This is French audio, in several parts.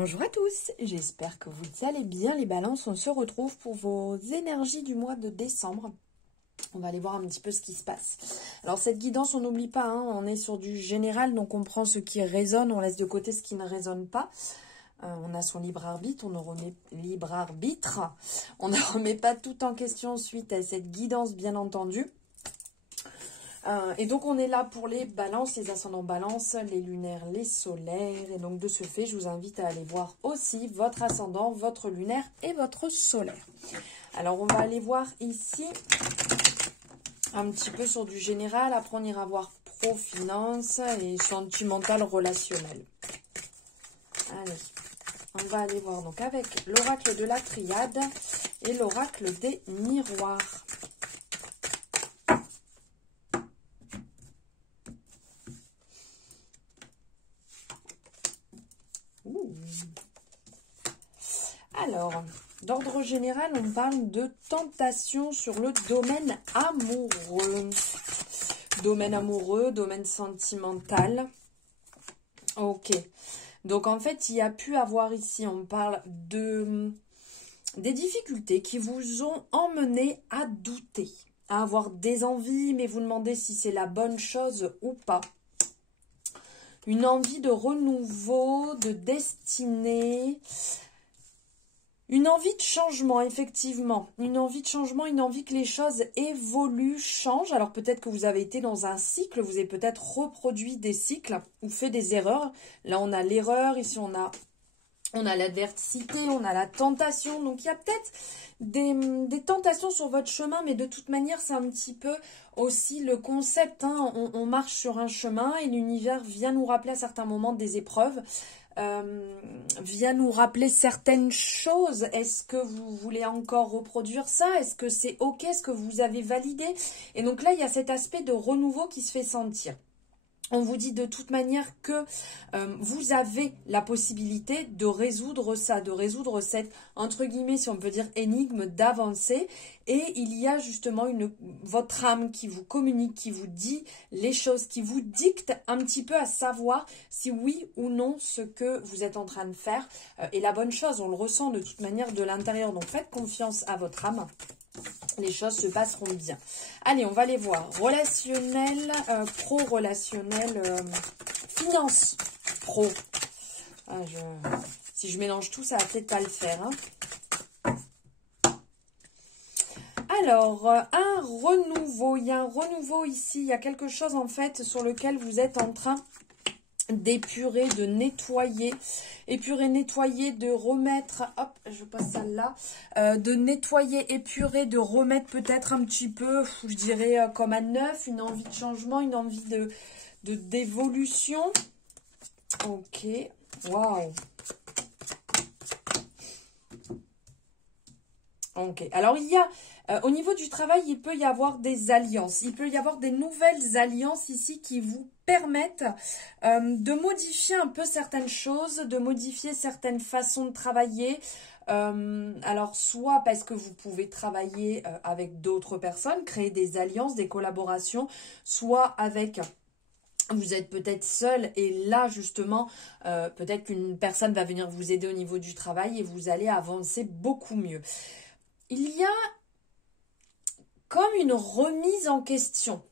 Bonjour à tous, j'espère que vous allez bien les balances. On se retrouve pour vos énergies du mois de décembre. On va aller voir un petit peu ce qui se passe. Alors cette guidance, on n'oublie pas, hein, on est sur du général, donc on prend ce qui résonne, on laisse de côté ce qui ne résonne pas. On a son libre arbitre, on ne remet on ne remet pas tout en question suite à cette guidance, bien entendu. Et donc on est là pour les balances, les ascendants balance, les lunaires, les solaires. Et donc de ce fait, je vous invite à aller voir aussi votre ascendant, votre lunaire et votre solaire. Alors on va aller voir ici un petit peu sur du général. Après on ira voir pro, finance et sentimental, relationnel. Allez, on va aller voir donc avec l'oracle de la triade et l'oracle des miroirs. Alors, d'ordre général, on parle de tentation sur le domaine amoureux. Domaine amoureux, domaine sentimental. Ok. Donc, en fait, il y a pu avoir ici, on parle des difficultés qui vous ont emmené à douter, à avoir des envies, mais vous demandez si c'est la bonne chose ou pas. Une envie de renouveau, de destinée. Une envie de changement, effectivement. Une envie de changement, une envie que les choses évoluent, changent. Alors peut-être que vous avez été dans un cycle, vous avez peut-être reproduit des cycles ou fait des erreurs. Là, on a l'erreur, ici on a l'adversité, on a la tentation. Donc il y a peut-être des tentations sur votre chemin, mais de toute manière, c'est un petit peu aussi le concept. Hein. On marche sur un chemin et l'univers vient nous rappeler à certains moments des épreuves. Vient nous rappeler certaines choses. Est-ce que vous voulez encore reproduire ça? Est-ce que c'est ok? Est-ce que vous avez validé? Et donc là, il y a cet aspect de renouveau qui se fait sentir. On vous dit de toute manière que vous avez la possibilité de résoudre ça, de résoudre cette, entre guillemets, si on peut dire, énigme, d'avancer. Et il y a justement votre âme qui vous communique, qui vous dit les choses, qui vous dicte un petit peu à savoir si oui ou non ce que vous êtes en train de faire est la bonne chose. On le ressent de toute manière de l'intérieur. Donc faites confiance à votre âme. Les choses se passeront bien. Allez, on va les voir. Relationnel, pro-relationnel, finance, pro. Si je mélange tout, ça va peut-être pas le faire. Hein. Alors, un renouveau. Il y a un renouveau ici. Il y a quelque chose en fait sur lequel vous êtes en train d'épurer, de nettoyer, épurer, nettoyer, de remettre, hop, je passe celle-là, de nettoyer, épurer, de remettre peut-être un petit peu, je dirais comme à neuf, une envie de changement, une envie d'évolution. Ok, waouh. Ok, alors il y a, au niveau du travail, il peut y avoir des alliances. Il peut y avoir des nouvelles alliances ici qui vous permettent de modifier un peu certaines choses, de modifier certaines façons de travailler. Alors, soit parce que vous pouvez travailler avec d'autres personnes, créer des alliances, des collaborations, soit avec... Vous êtes peut-être seul et là, justement, peut-être qu'une personne va venir vous aider au niveau du travail et vous allez avancer beaucoup mieux. Il y a comme une remise en question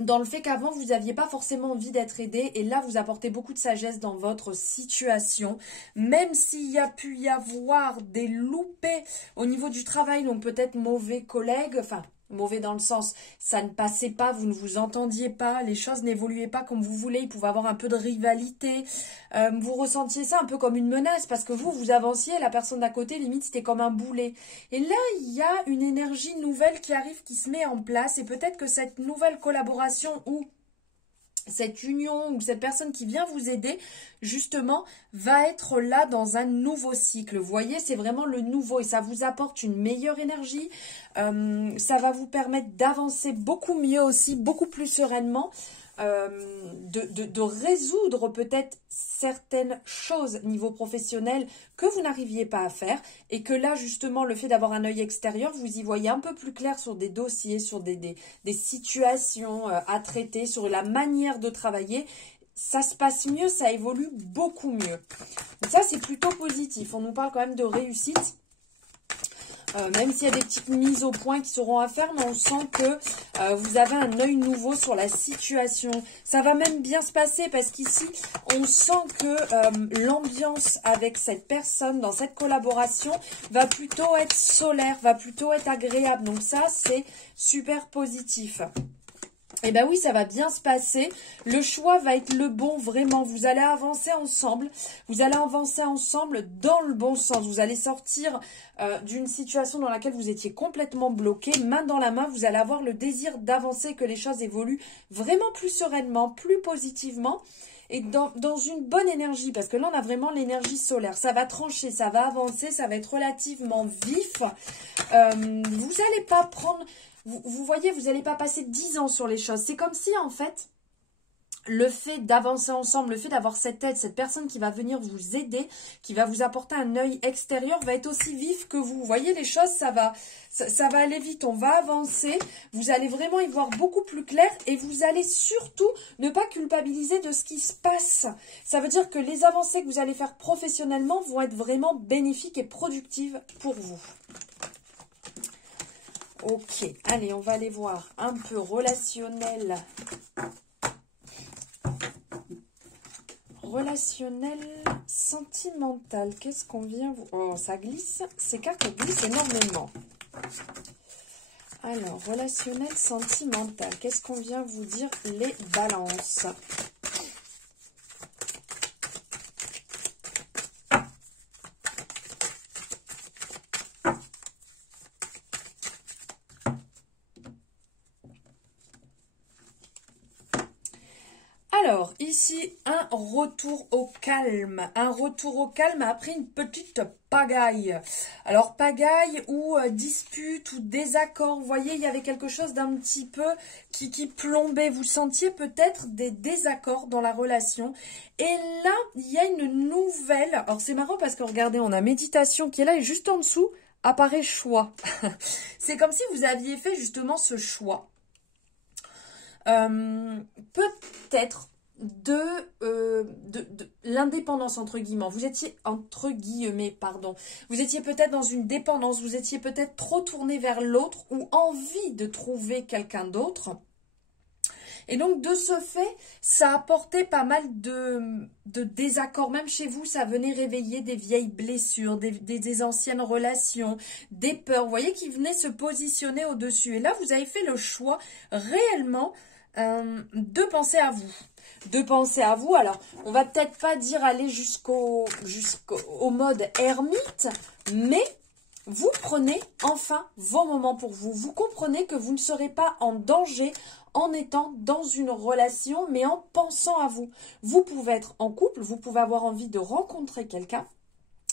dans le fait qu'avant, vous n'aviez pas forcément envie d'être aidé et là, vous apportez beaucoup de sagesse dans votre situation. Même s'il y a pu y avoir des loupés au niveau du travail, donc peut-être mauvais collègues, enfin... Mauvais dans le sens, ça ne passait pas, vous ne vous entendiez pas, les choses n'évoluaient pas comme vous voulez, il pouvait avoir un peu de rivalité. Vous ressentiez ça un peu comme une menace parce que vous avanciez, la personne d'à côté, limite, c'était comme un boulet. Et là, il y a une énergie nouvelle qui arrive, qui se met en place et peut-être que cette nouvelle collaboration ou cette union ou cette personne qui vient vous aider, justement, va être là dans un nouveau cycle. Vous voyez, c'est vraiment le nouveau et ça vous apporte une meilleure énergie. Ça va vous permettre d'avancer beaucoup mieux aussi, beaucoup plus sereinement. De résoudre peut-être certaines choses niveau professionnel que vous n'arriviez pas à faire et que là justement le fait d'avoir un œil extérieur, vous y voyez un peu plus clair sur des dossiers, sur des situations à traiter, sur la manière de travailler. ça se passe mieux, ça évolue beaucoup mieux. Donc ça, c'est plutôt positif. On nous parle quand même de réussite. Même s'il y a des petites mises au point qui seront à faire, mais on sent que vous avez un œil nouveau sur la situation. Ça va même bien se passer parce qu'ici, on sent que l'ambiance avec cette personne, dans cette collaboration, va plutôt être solaire, va plutôt être agréable. Donc ça, c'est super positif. Eh bien oui, ça va bien se passer. Le choix va être le bon, vraiment. Vous allez avancer ensemble. Vous allez avancer ensemble dans le bon sens. Vous allez sortir d'une situation dans laquelle vous étiez complètement bloqué. Main dans la main, vous allez avoir le désir d'avancer, que les choses évoluent vraiment plus sereinement, plus positivement. Et dans une bonne énergie, parce que là, on a vraiment l'énergie solaire. Ça va trancher, ça va avancer, ça va être relativement vif. Vous n'allez pas prendre... Vous voyez, vous n'allez pas passer 10 ans sur les choses. C'est comme si, en fait, le fait d'avancer ensemble, le fait d'avoir cette aide, cette personne qui va venir vous aider, qui va vous apporter un œil extérieur, va être aussi vif que vous. Vous voyez, les choses, ça va aller vite. On va avancer. Vous allez vraiment y voir beaucoup plus clair et vous allez surtout ne pas culpabiliser de ce qui se passe. Ça veut dire que les avancées que vous allez faire professionnellement vont être vraiment bénéfiques et productives pour vous. Ok, allez, on va aller voir un peu relationnel. Relationnel, sentimental. Qu'est-ce qu'on vient vous... Oh, ça glisse. Ces cartes glissent énormément. Alors, relationnel, sentimental. Qu'est-ce qu'on vient vous dire les balances? Alors, ici, un retour au calme. Un retour au calme après une petite pagaille. Alors, pagaille ou dispute ou désaccord. Vous voyez, il y avait quelque chose d'un petit peu qui plombait. Vous sentiez peut-être des désaccords dans la relation. Et là, il y a une nouvelle... Alors, c'est marrant parce que, regardez, on a méditation qui est là et juste en dessous apparaît choix. C'est comme si vous aviez fait justement ce choix. Peut-être de l'indépendance entre guillemets. Vous étiez vous étiez peut-être dans une dépendance, vous étiez peut-être trop tourné vers l'autre ou envie de trouver quelqu'un d'autre. Et donc, de ce fait, ça apportait pas mal de désaccords. Même chez vous, ça venait réveiller des vieilles blessures, des anciennes relations, des peurs. Vous voyez, qui venaient se positionner au-dessus. Et là, vous avez fait le choix réellement de penser à vous. De penser à vous. Alors, on va peut-être pas dire aller jusqu'au mode ermite, mais... vous prenez enfin vos moments pour vous. Vous comprenez que vous ne serez pas en danger en étant dans une relation, mais en pensant à vous. Vous pouvez être en couple, vous pouvez avoir envie de rencontrer quelqu'un,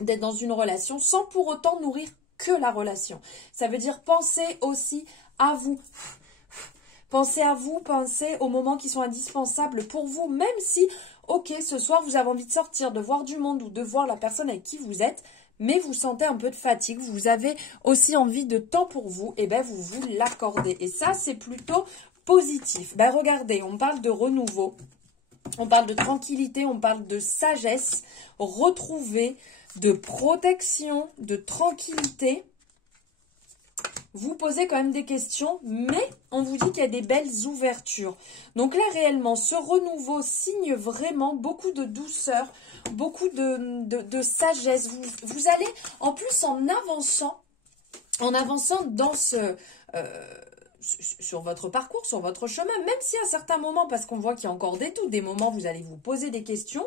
d'être dans une relation sans pour autant nourrir que la relation. Ça veut dire penser aussi à vous. Pensez à vous, pensez aux moments qui sont indispensables pour vous, même si, ok, ce soir vous avez envie de sortir, de voir du monde ou de voir la personne avec qui vous êtes, mais vous sentez un peu de fatigue, vous avez aussi envie de temps pour vous, et bien vous vous l'accordez. Et ça, c'est plutôt positif. Ben regardez, on parle de renouveau, on parle de tranquillité, on parle de sagesse retrouvée, de protection, de tranquillité. Vous posez quand même des questions, mais on vous dit qu'il y a des belles ouvertures. Donc là, réellement, ce renouveau signe vraiment beaucoup de douceur, beaucoup de sagesse. Vous allez, en plus, en avançant dans sur votre parcours, sur votre chemin, même si à certains moments, parce qu'on voit qu'il y a encore des doutes, des moments, vous allez vous poser des questions,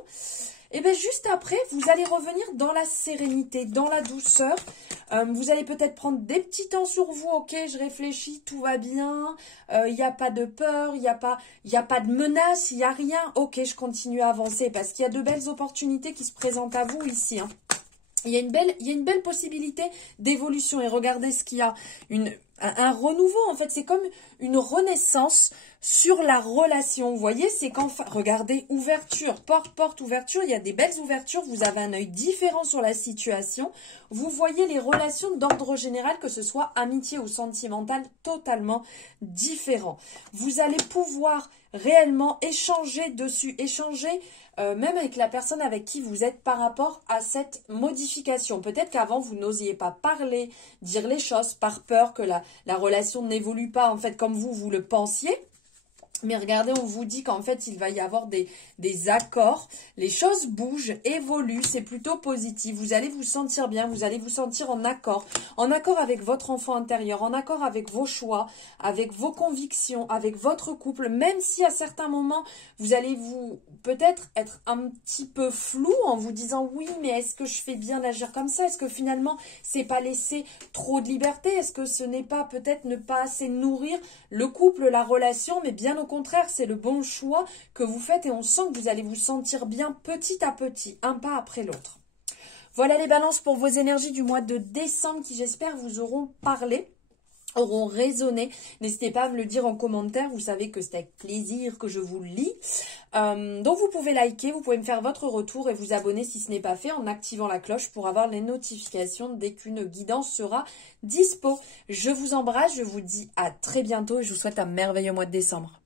et bien juste après, vous allez revenir dans la sérénité, dans la douceur. Vous allez peut-être prendre des petits temps sur vous. Ok, je réfléchis, tout va bien. Il n'y a pas de peur, il n'y a pas de menace, il n'y a rien. Ok, je continue à avancer parce qu'il y a de belles opportunités qui se présentent à vous ici. Hein. Il y a une belle possibilité d'évolution. Et regardez ce qu'il y a. un renouveau, en fait. C'est comme une renaissance sur la relation. Vous voyez, c'est quand, regardez, ouverture, porte, ouverture, il y a des belles ouvertures, vous avez un œil différent sur la situation. Vous voyez les relations d'ordre général, que ce soit amitié ou sentimental, totalement différents. Vous allez pouvoir réellement échanger dessus, même avec la personne avec qui vous êtes par rapport à cette modification. Peut-être qu'avant, vous n'osiez pas parler, dire les choses par peur que la relation n'évolue pas en fait comme vous le pensiez. Mais regardez, on vous dit qu'en fait, il va y avoir des accords. Les choses bougent, évoluent, c'est plutôt positif. Vous allez vous sentir bien, vous allez vous sentir en accord avec votre enfant intérieur, en accord avec vos choix, avec vos convictions, avec votre couple. Même si à certains moments, vous allez peut-être être un petit peu flou en vous disant « Oui, mais est-ce que je fais bien d'agir comme ça? Est-ce que finalement, c'est pas laisser trop de liberté? Est-ce que ce n'est pas peut-être ne pas assez nourrir le couple, la relation, mais bien au contraire, c'est le bon choix que vous faites et on sent que vous allez vous sentir bien petit à petit, un pas après l'autre. » Voilà les balances pour vos énergies du mois de décembre qui, j'espère, vous auront parlé, auront résonné. N'hésitez pas à me le dire en commentaire. Vous savez que c'est avec plaisir que je vous lis. Donc, vous pouvez liker, vous pouvez me faire votre retour et vous abonner si ce n'est pas fait en activant la cloche pour avoir les notifications dès qu'une guidance sera dispo. Je vous embrasse, je vous dis à très bientôt et je vous souhaite un merveilleux mois de décembre.